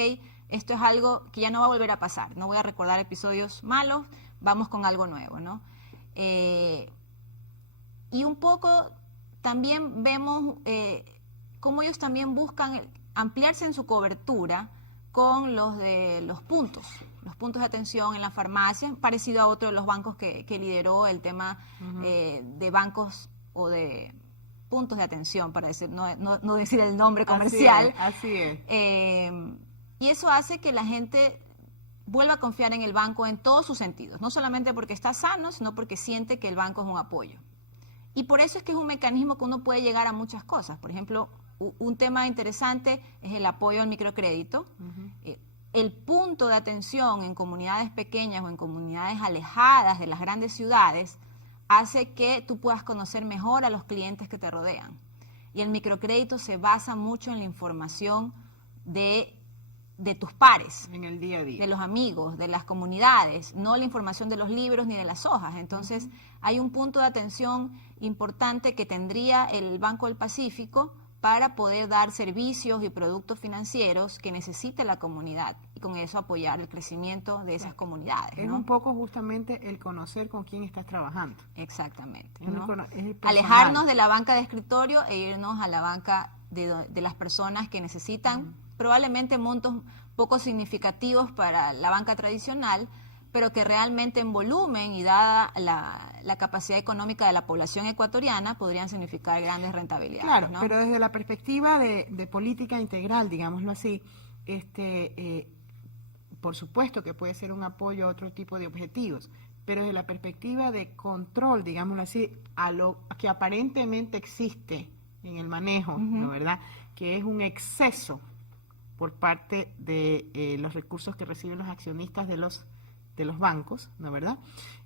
esto es algo que ya no va a volver a pasar, no voy a recordar episodios malos, vamos con algo nuevo, ¿no? Y un poco también vemos cómo ellos también buscan ampliarse en su cobertura con los puntos de atención en la farmacia, parecido a otro de los bancos que lideró el tema de bancos o de puntos de atención, para decir, no decir el nombre comercial. Así es. Y eso hace que la gente vuelva a confiar en el banco en todos sus sentidos, no solamente porque está sano, sino porque siente que el banco es un apoyo. Y por eso es que es un mecanismo que uno puede llegar a muchas cosas. Por ejemplo, un tema interesante es el apoyo al microcrédito. El punto de atención en comunidades pequeñas o en comunidades alejadas de las grandes ciudades hace que tú puedas conocer mejor a los clientes que te rodean. Y el microcrédito se basa mucho en la información de tus pares. En el día a día. De los amigos, de las comunidades, no la información de los libros ni de las hojas. Entonces, hay un punto de atención importante que tendría el Banco del Pacífico para poder dar servicios y productos financieros que necesite la comunidad y con eso apoyar el crecimiento de esas comunidades, ¿no? Es un poco justamente el conocer con quién estás trabajando. Exactamente, ¿no? Es alejarnos de la banca de escritorio e irnos a la banca de las personas que necesitan probablemente montos poco significativos para la banca tradicional, pero que realmente en volumen y dada la capacidad económica de la población ecuatoriana podrían significar grandes rentabilidades. Claro, ¿no? pero desde la perspectiva de política integral, digámoslo así, por supuesto que puede ser un apoyo a otro tipo de objetivos, pero desde la perspectiva de control, digámoslo así, a lo que aparentemente existe en el manejo, ¿no, verdad? Que es un exceso por parte de los recursos que reciben los accionistas de los bancos, ¿no es verdad?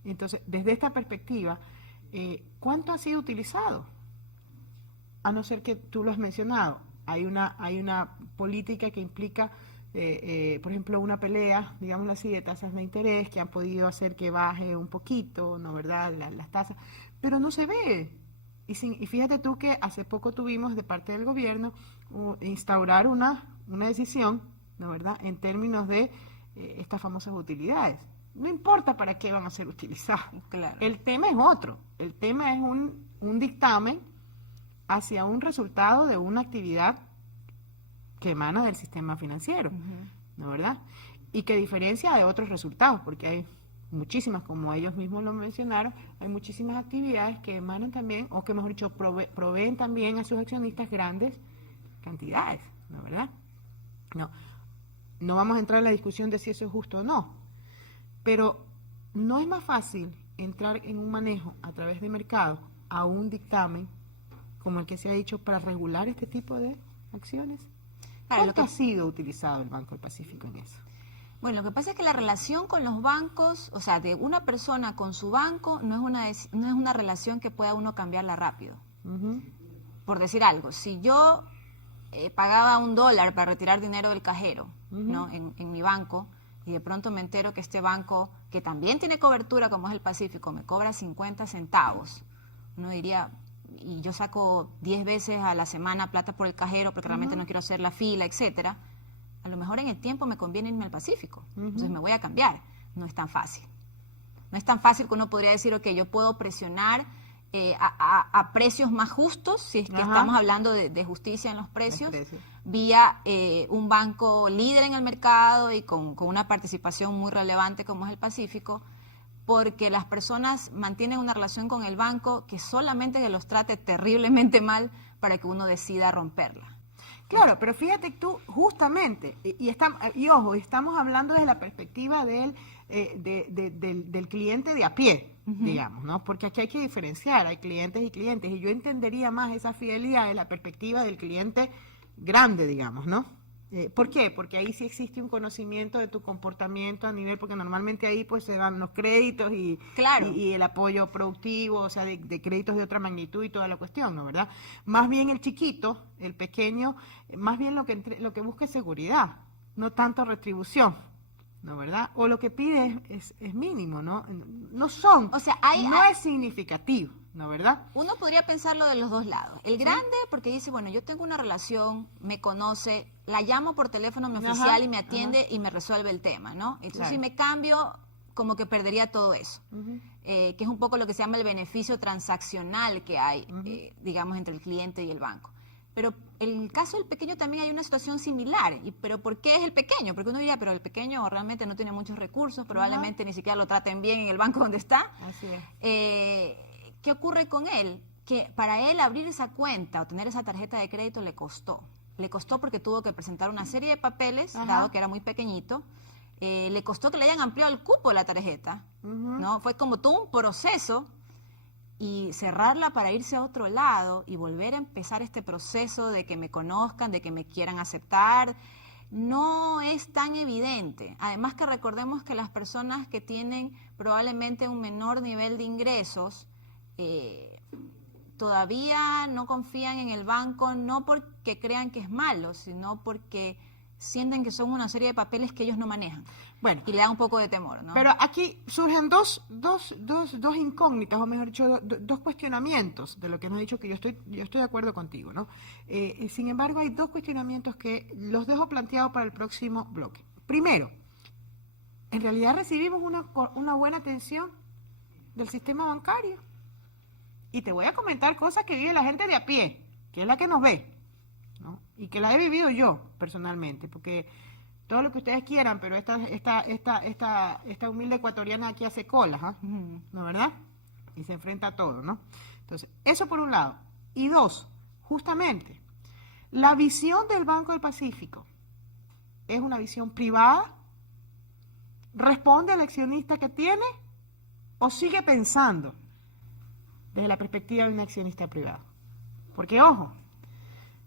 Entonces, desde esta perspectiva, ¿cuánto ha sido utilizado? A no ser que tú lo has mencionado, hay una política que implica, por ejemplo, una pelea, digámoslo así, de tasas de interés que han podido hacer que baje un poquito, ¿no es verdad?, las tasas, pero no se ve. Y fíjate tú que hace poco tuvimos de parte del gobierno instaurar una decisión, ¿no es verdad?, en términos de estas famosas utilidades. No importa para qué van a ser utilizadas. Claro. El tema es otro. El tema es un dictamen hacia un resultado de una actividad que emana del sistema financiero, ¿no es verdad? Y que diferencia de otros resultados, porque hay muchísimas, como ellos mismos lo mencionaron, hay muchísimas actividades que emanan también, o que mejor dicho, proveen también a sus accionistas grandes cantidades, ¿no es verdad? No vamos a entrar en la discusión de si eso es justo o no, pero ¿no es más fácil entrar en un manejo a través de mercado a un dictamen como el que se ha dicho para regular este tipo de acciones? ¿Cuánto ha sido utilizado el Banco del Pacífico en eso? Bueno, lo que pasa es que la relación con los bancos, o sea, de una persona con su banco, no es una relación que pueda uno cambiarla rápido. Por decir algo, si yo pagaba $1 para retirar dinero del cajero, ¿no? en mi banco, y de pronto me entero que este banco, que también tiene cobertura como es el Pacífico, me cobra 50 centavos, uno diría, y yo saco 10 veces a la semana plata por el cajero porque realmente no quiero hacer la fila, etcétera, a lo mejor en el tiempo me conviene irme al Pacífico, entonces me voy a cambiar. No es tan fácil. No es tan fácil que uno podría decir, ok, yo puedo presionar a precios más justos, si es que estamos hablando de justicia en los precios, vía un banco líder en el mercado y con una participación muy relevante como es el Pacífico, porque las personas mantienen una relación con el banco que solamente que los trate terriblemente mal para que uno decida romperla. Claro, pero fíjate tú, justamente, y ojo, estamos hablando desde la perspectiva del cliente de a pie, digamos, ¿no? Porque aquí hay que diferenciar, hay clientes y clientes, y yo entendería más esa fidelidad de la perspectiva del cliente grande, digamos, ¿no? ¿Por qué? Porque ahí sí existe un conocimiento de tu comportamiento a nivel, porque normalmente ahí pues se dan los créditos y el apoyo productivo, o sea, de créditos de otra magnitud y toda la cuestión, ¿no? ¿Verdad? Más bien el chiquito, el pequeño, más bien lo que busca es seguridad, no tanto retribución, ¿no? ¿Verdad? O lo que pide es mínimo, ¿no? No es significativo, ¿no? ¿Verdad? Uno podría pensarlo de los dos lados. El grande, porque dice, bueno, yo tengo una relación, me conoce, la llamo por teléfono a mi oficial y me atiende y me resuelve el tema, ¿no? Entonces, si me cambio, como que perdería todo eso, que es un poco lo que se llama el beneficio transaccional que hay, digamos, entre el cliente y el banco. Pero en el caso del pequeño también hay una situación similar. ¿Pero por qué es el pequeño? Porque uno diría, pero el pequeño realmente no tiene muchos recursos, probablemente ni siquiera lo traten bien en el banco donde está. Así es. ¿Qué ocurre con él? Que para él abrir esa cuenta o tener esa tarjeta de crédito le costó. Le costó porque tuvo que presentar una serie de papeles, dado que era muy pequeñito. Le costó que le hayan ampliado el cupo de la tarjeta, ¿no? Fue como todo un proceso. Y cerrarla para irse a otro lado y volver a empezar este proceso de que me conozcan, de que me quieran aceptar, no es tan evidente. Además que recordemos que las personas que tienen probablemente un menor nivel de ingresos todavía no confían en el banco, no porque crean que es malo, sino porque sienten que son una serie de papeles que ellos no manejan. Bueno, y le da un poco de temor, ¿no? Pero aquí surgen dos incógnitas, o mejor dicho, dos cuestionamientos de lo que nos ha dicho, que yo estoy de acuerdo contigo, ¿no? Sin embargo, hay dos cuestionamientos que los dejo planteados para el próximo bloque. Primero, ¿en realidad recibimos una buena atención del sistema bancario? Y te voy a comentar cosas que vive la gente de a pie, que es la que nos ve, ¿no? Y que la he vivido yo personalmente, porque todo lo que ustedes quieran, pero esta humilde ecuatoriana aquí hace colas, ¿no, verdad? Y se enfrenta a todo, ¿no? Entonces, eso por un lado. Y dos, justamente, la visión del Banco del Pacífico es una visión privada, responde al accionista que tiene o sigue pensando desde la perspectiva de un accionista privado. Porque, ojo,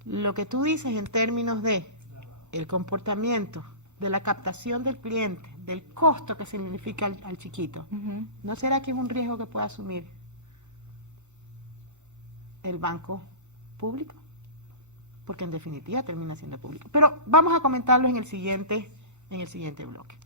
lo que tú dices en términos de el comportamiento, de la captación del cliente, del costo que significa al chiquito, ¿no será que es un riesgo que pueda asumir el banco público? Porque en definitiva termina siendo público. Pero vamos a comentarlo en el siguiente bloque.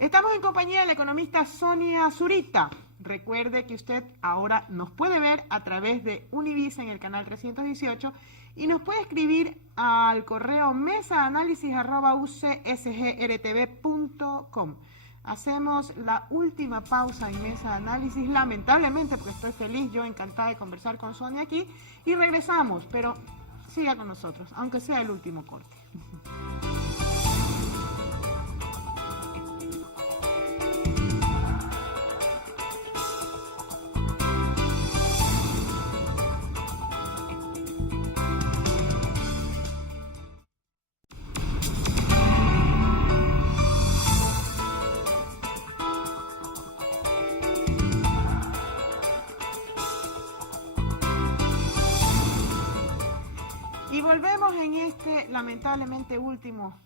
Estamos en compañía de la economista Sonia Zurita. Recuerde que usted ahora nos puede ver a través de Univisa en el canal 318 y nos puede escribir al correo mesaanalysis@ucsgrtv.com. Hacemos la última pausa en Mesa de Análisis, lamentablemente, porque estoy feliz, yo encantada de conversar con Sonia aquí, y regresamos, pero siga con nosotros, aunque sea el último corte. volvemos en este lamentablemente último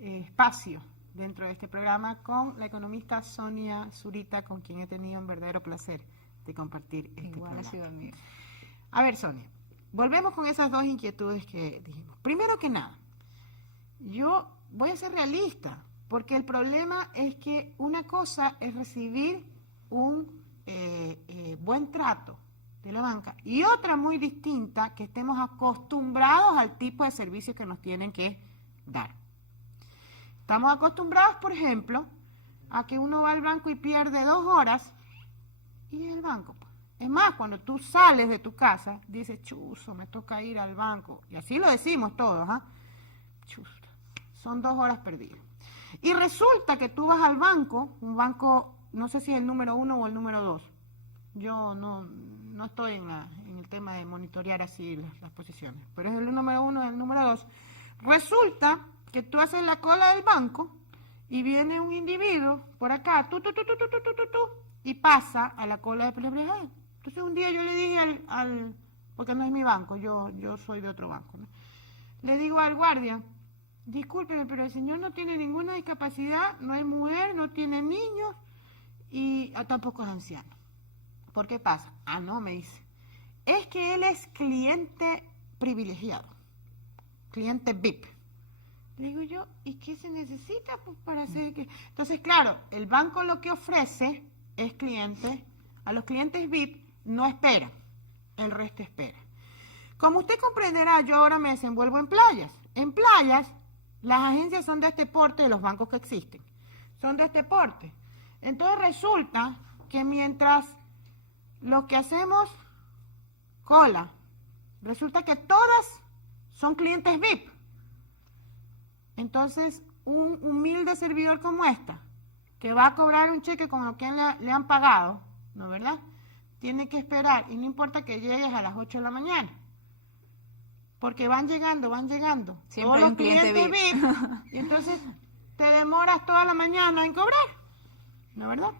espacio dentro de este programa con la economista Sonia Zurita, con quien he tenido un verdadero placer de compartir este programa. Ha sido mío. A ver, Sonia, volvemos con esas dos inquietudes que dijimos. Primero que nada, yo voy a ser realista, porque el problema es que una cosa es recibir un buen trato de la banca y otra muy distinta, que estemos acostumbrados al tipo de servicios que nos tienen que dar. Estamos acostumbrados, por ejemplo, a que uno va al banco y pierde 2 horas y el banco. Es más, cuando tú sales de tu casa, dices, chuzo, me toca ir al banco. Y así lo decimos todos, ¿ah? Chuzo, son 2 horas perdidas. Y resulta que tú vas al banco, un banco, no sé si es el número 1 o el número 2. Yo no estoy en el tema de monitorear así las posiciones, pero es el número 1 o el número 2. Resulta que tú haces la cola del banco y viene un individuo por acá, y pasa a la cola de privilegiados. Entonces un día yo le dije porque no es mi banco, yo soy de otro banco, ¿no? Le digo al guardia, discúlpeme, pero el señor no tiene ninguna discapacidad, no es mujer, no tiene niños y tampoco es anciano. ¿Por qué pasa? No, me dice, es que él es cliente privilegiado, cliente VIP. Le digo yo, ¿y qué se necesita pues, para hacer que...? Entonces, claro, el banco lo que ofrece es a los clientes VIP no esperan, el resto espera. Como usted comprenderá, yo ahora me desenvuelvo en playas. En playas, las agencias son de este porte de los bancos que existen. Son de este porte. Entonces resulta que mientras lo que hacemos cola, resulta que todas son clientes VIP. Entonces, un humilde servidor como esta, que va a cobrar un cheque con lo que le han pagado, ¿no verdad? Tiene que esperar, y no importa que llegues a las 8 de la mañana, porque van llegando. Siempre todos los un cliente VIP, y entonces te demoras toda la mañana en cobrar, ¿no verdad?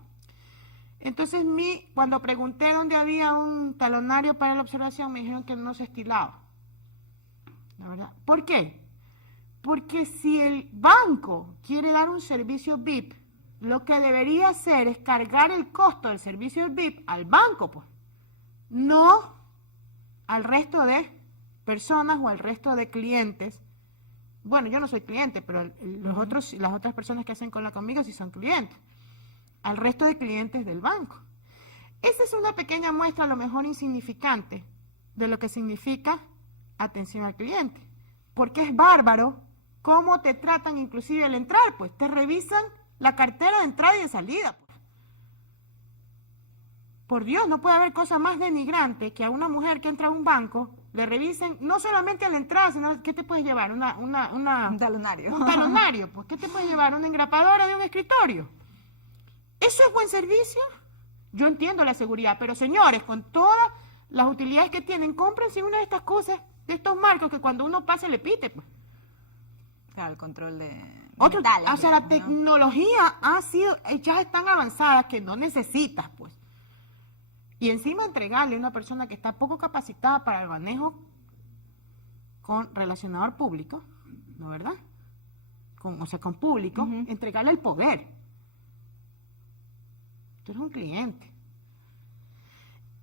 Entonces, cuando pregunté dónde había un talonario para la observación, me dijeron que no se estilaba, ¿no verdad? ¿Por qué? Porque si el banco quiere dar un servicio VIP, lo que debería hacer es cargar el costo del servicio VIP al banco, pues, no al resto de personas o al resto de clientes. Bueno, yo no soy cliente, pero las otras personas que hacen cola conmigo sí son clientes. Al resto de clientes del banco. Esa es una pequeña muestra, a lo mejor insignificante, de lo que significa atención al cliente. Porque es bárbaro cómo te tratan inclusive al entrar, pues te revisan la cartera de entrada y de salida. Pues. Por Dios, no puede haber cosa más denigrante que a una mujer que entra a un banco le revisen no solamente a la entrada, sino ¿qué te puedes llevar? Un talonario. Un talonario, pues ¿qué te puedes llevar? Una engrapadora de un escritorio. ¿Eso es buen servicio? Yo entiendo la seguridad, pero señores, con todas las utilidades que tienen, cómprense una de estas cosas, de estos marcos que cuando uno pase le pite, pues. Claro, el control de metales, o sea, la ¿no? tecnología ya es tan avanzada que no necesitas, pues. Y encima entregarle a una persona que está poco capacitada para el manejo con relacionador público, ¿no verdad? Con público, entregarle el poder. Tú eres un cliente.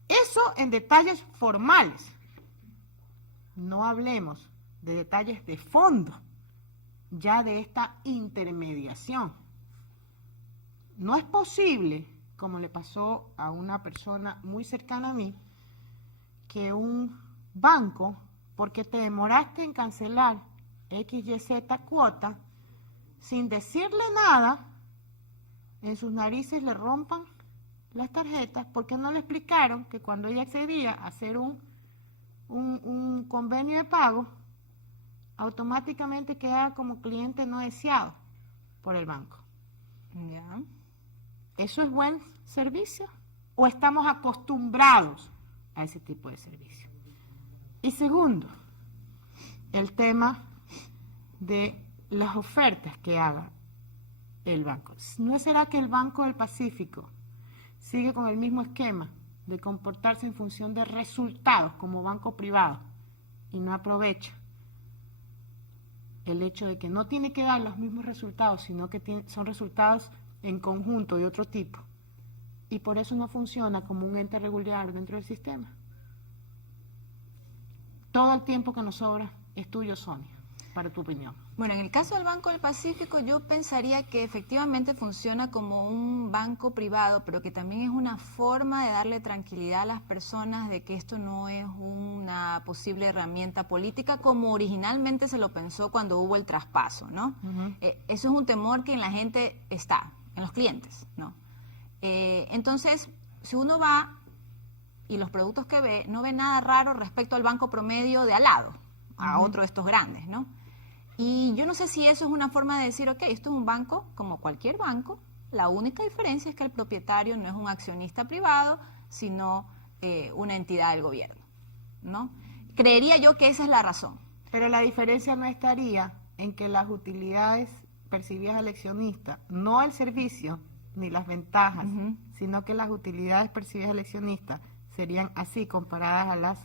Eso en detalles formales. No hablemos de detalles de fondo, ya de esta intermediación. No es posible, como le pasó a una persona muy cercana a mí, que un banco, porque te demoraste en cancelar XYZ cuota, sin decirle nada, en sus narices le rompan las tarjetas porque no le explicaron que cuando ella accedía a hacer un convenio de pago, automáticamente quedaba como cliente no deseado por el banco. Ya. ¿Eso es buen servicio? ¿O estamos acostumbrados a ese tipo de servicio? Y segundo, el tema de las ofertas que haga el banco. ¿No será que el Banco del Pacífico sigue con el mismo esquema de comportarse en función de resultados como banco privado y no aprovecha el hecho de que no tiene que dar los mismos resultados, sino que son resultados en conjunto de otro tipo. Y por eso no funciona como un ente regular dentro del sistema. Todo el tiempo que nos sobra es tuyo, Sonia, para tu opinión. Bueno, en el caso del Banco del Pacífico, yo pensaría que efectivamente funciona como un banco privado, pero que también es una forma de darle tranquilidad a las personas de que esto no es una posible herramienta política como originalmente se lo pensó cuando hubo el traspaso, ¿no? Eso es un temor que en la gente está, en los clientes, ¿no? Entonces, si uno va y los productos que ve, no ve nada raro respecto al banco promedio de al lado, a otro de estos grandes, ¿no? Y yo no sé si eso es una forma de decir, ok, esto es un banco como cualquier banco, la única diferencia es que el propietario no es un accionista privado, sino una entidad del gobierno, ¿no? Creería yo que esa es la razón. Pero la diferencia no estaría en que las utilidades percibidas al accionista, no el servicio ni las ventajas, sino que las utilidades percibidas al accionista serían así comparadas a las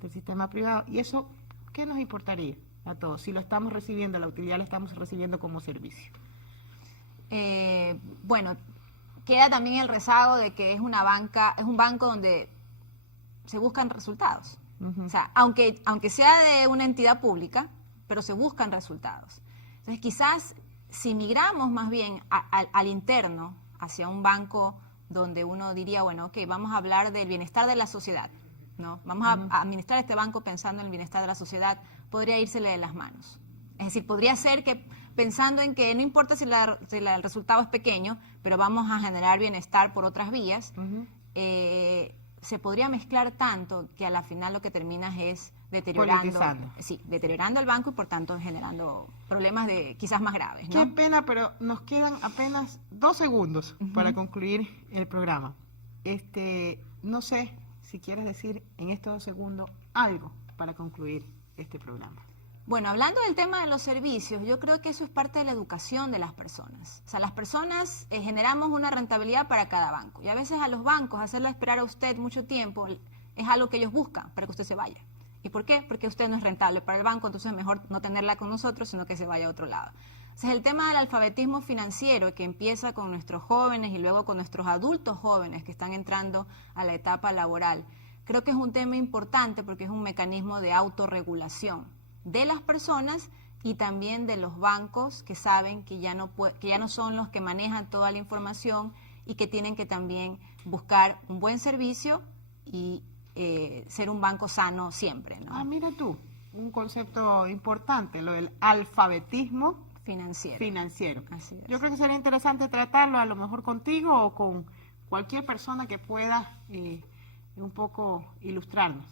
del sistema privado. ¿Y eso qué nos importaría a todos? Si lo estamos recibiendo, la utilidad la estamos recibiendo como servicio. Bueno, queda también el rezago de que es una banca, es un banco donde se buscan resultados. O sea, aunque sea de una entidad pública, pero se buscan resultados. Entonces, quizás si migramos más bien al interno, hacia un banco donde uno diría, bueno, ok, vamos a hablar del bienestar de la sociedad, ¿no? Vamos a administrar este banco pensando en el bienestar de la sociedad, podría írsele de las manos. Es decir, podría ser que pensando en que no importa si el resultado es pequeño, pero vamos a generar bienestar por otras vías, se podría mezclar tanto que a la final lo que terminas es deteriorando el banco y por tanto generando problemas de quizás más graves, ¿no? Qué pena, pero nos quedan apenas 2 segundos para concluir el programa. No sé si quieres decir en estos 2 segundos algo para concluir este programa. Bueno, hablando del tema de los servicios, yo creo que eso es parte de la educación de las personas. O sea, las personas generamos una rentabilidad para cada banco. Y a veces a los bancos hacerle esperar a usted mucho tiempo es algo que ellos buscan para que usted se vaya. ¿Y por qué? Porque usted no es rentable para el banco, entonces es mejor no tenerla con nosotros, sino que se vaya a otro lado. Entonces, el tema del alfabetismo financiero, que empieza con nuestros jóvenes y luego con nuestros adultos jóvenes que están entrando a la etapa laboral, creo que es un tema importante porque es un mecanismo de autorregulación de las personas y también de los bancos que saben que ya no son los que manejan toda la información y que tienen que también buscar un buen servicio y ser un banco sano siempre, ¿no? Mira tú, un concepto importante, lo del alfabetismo financiero. Así es. Yo creo que sería interesante tratarlo a lo mejor contigo o con cualquier persona que pueda un poco ilustrarnos.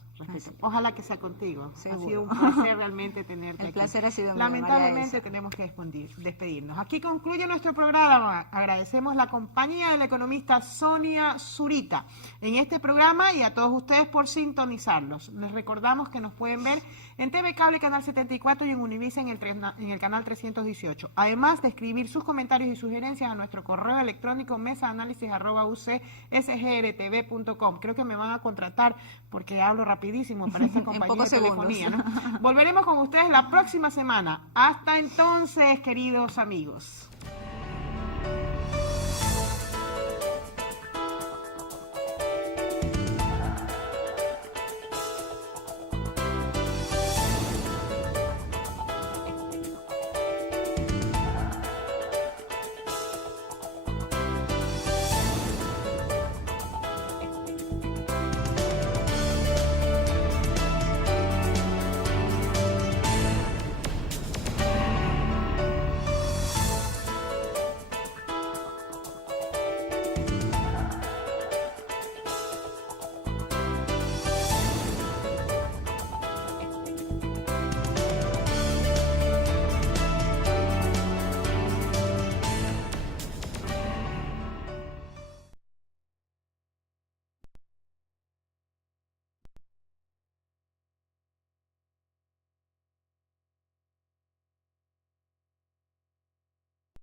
Ojalá que sea contigo. Seguro. Ha sido un placer realmente tenerte aquí. El placer ha sido mío, Lamentablemente tenemos que despedirnos. Aquí concluye nuestro programa. Agradecemos la compañía de la economista Sonia Zurita en este programa y a todos ustedes por sintonizarlos. Les recordamos que nos pueden ver en TV Cable Canal 74 y en Univision en el canal 318. Además de escribir sus comentarios y sugerencias a nuestro correo electrónico mesaanálisis@ucsgrtv.com. Creo que me van a contratar porque hablo rapidísimo para esta compañía de telefonía, ¿no? Volveremos con ustedes la próxima semana. Hasta entonces, queridos amigos.